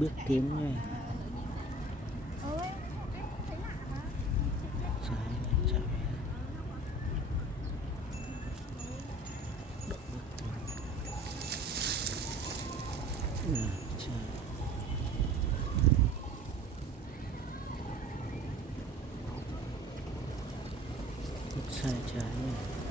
bước tiến này, trái này, trái này. Động bước tiến. Trái. Sai trái này.